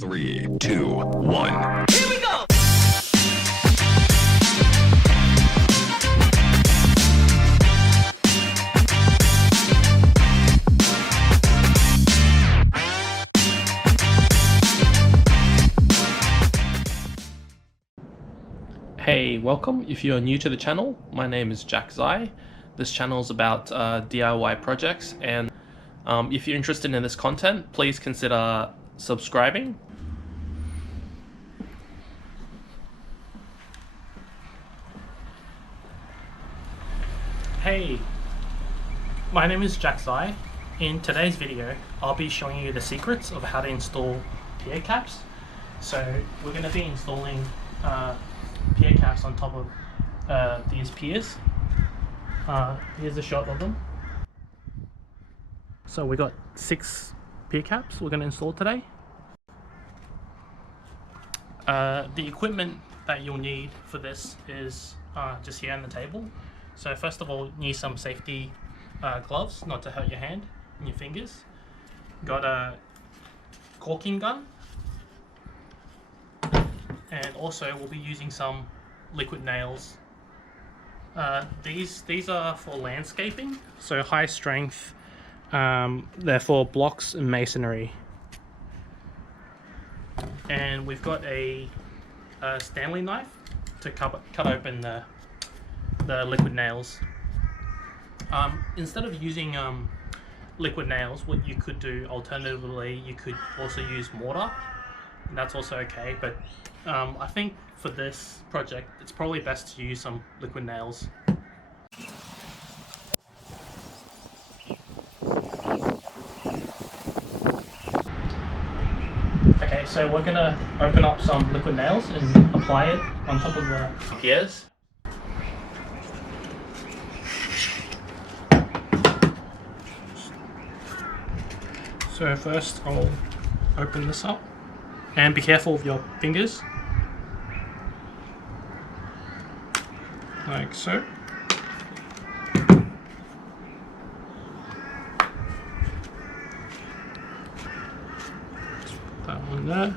3, 2, 1. Here we go! Hey, welcome. If you're new to the channel, my name is Jack Zhai. This channel is about DIY projects, and if you're interested in this content, please consider subscribing. Hey, my name is Jack Zhai. In today's video, I'll be showing you the secrets of how to install pier caps. So we're going to be installing pier caps on top of these piers. Here's a shot of them. So we got 6 pier caps we're going to install today. The equipment that you'll need for this is just here on the table. So first of all, you need some safety gloves, not to hurt your hand and your fingers. Got a caulking gun, and also we'll be using some liquid nails. These are for landscaping, so high strength. They're for blocks and masonry. And we've got a Stanley knife to cut open the liquid nails. Instead of using liquid nails, what you could do alternatively, you could also use mortar. And that's also okay, but I think for this project it's probably best to use some liquid nails. Okay, so we're gonna open up some liquid nails and apply it on top of the piers. So first I'll open this up, and be careful with your fingers, like so. Put that one there,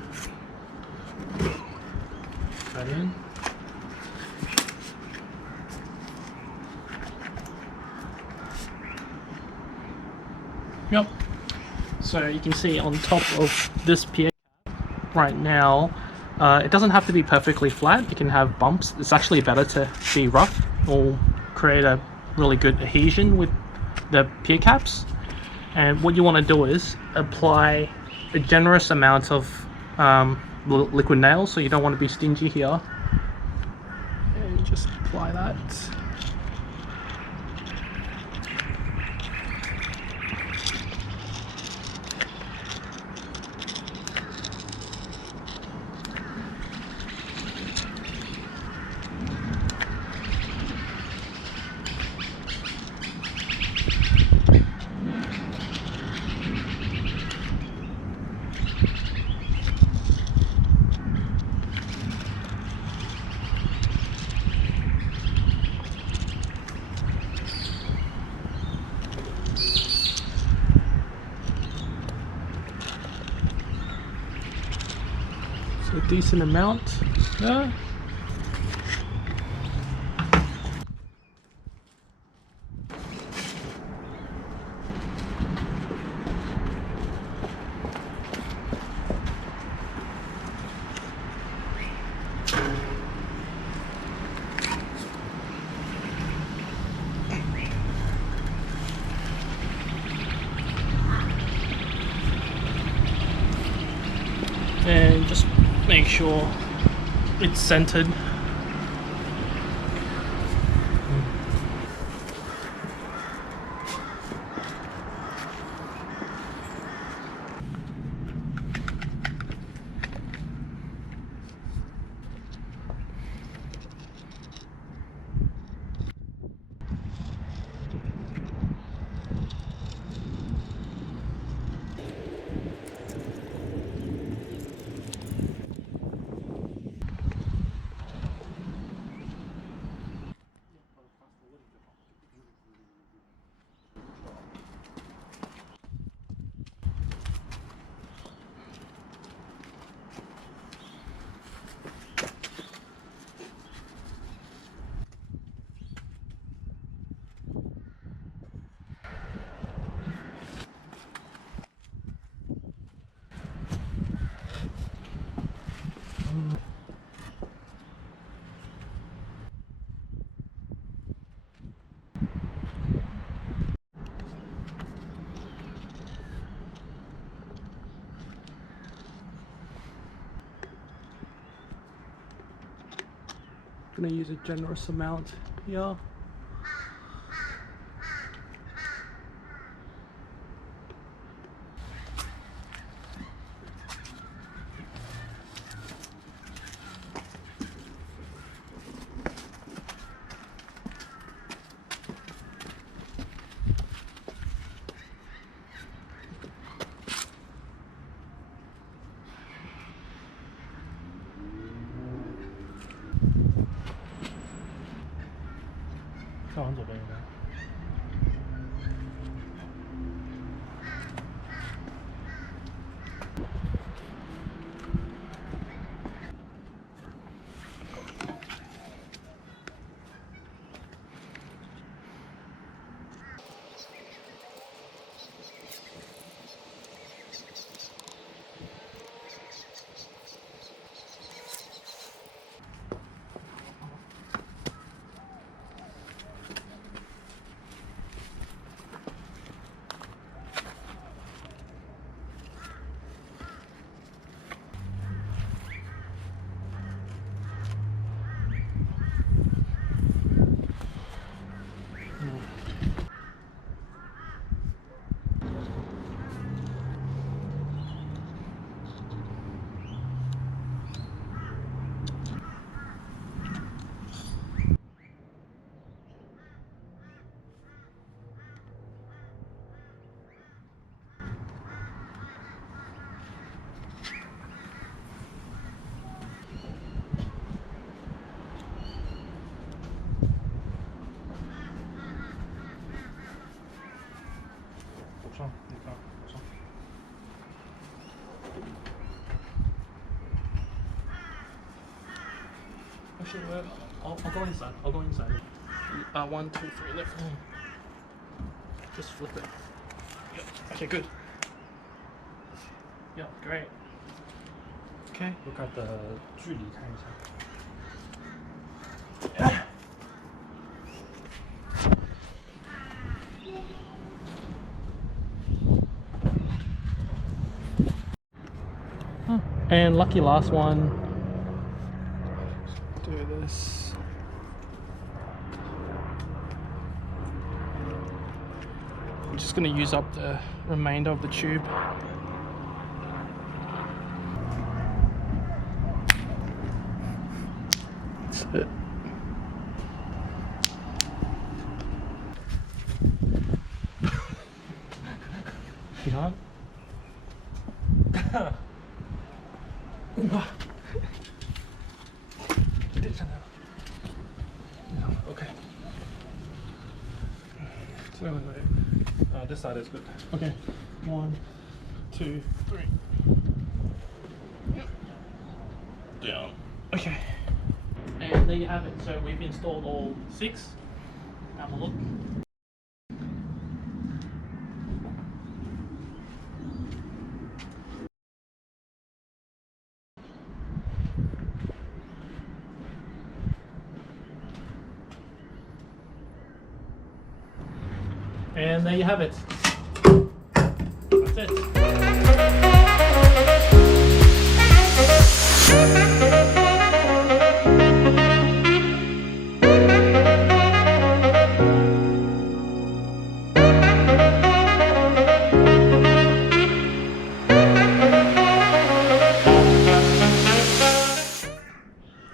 put that in. Yep. So you can see on top of this pier right now, it doesn't have to be perfectly flat. It can have bumps. It's actually better to be rough. It'll create a really good adhesion with the pier caps. And what you want to do is apply a generous amount of liquid nails, so you don't want to be stingy here. And just apply that. A decent amount there. And just make sure it's centered. gonna use a generous amount here. Actually, I'll go inside. I'll go inside. 1, 2, 3 left. Just flip it. Yep. Okay, good. Yep, great. Okay. Look at the 距离看一下。And lucky last one. Do this. I'm just going to use up the remainder of the tube. That's it. Yeah. Okay. So this side is good. Okay. 1, 2, 3. Down. Okay. And there you have it. So we've installed all 6. Have a look. And there you have it. That's it.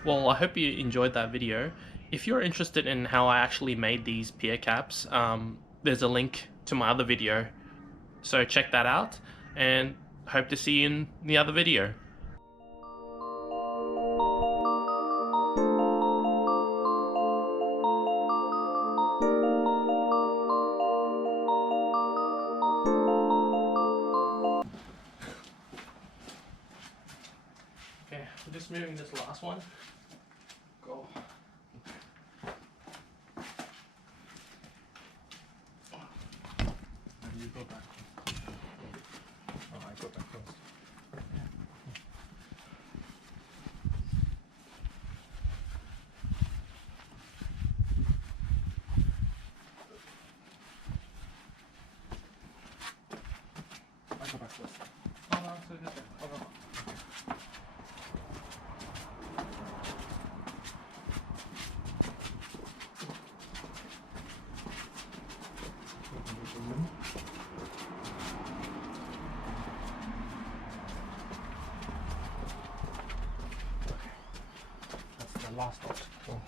Well, I hope you enjoyed that video. If you're interested in how I actually made these pier caps, there's a link to my other video, so check that out, and hope to see you in the other video. Okay, I'm just moving this last one. Go. You go back. Oh, I go back first. I go back first. Oh, no, so just, oh, no. last obstacle.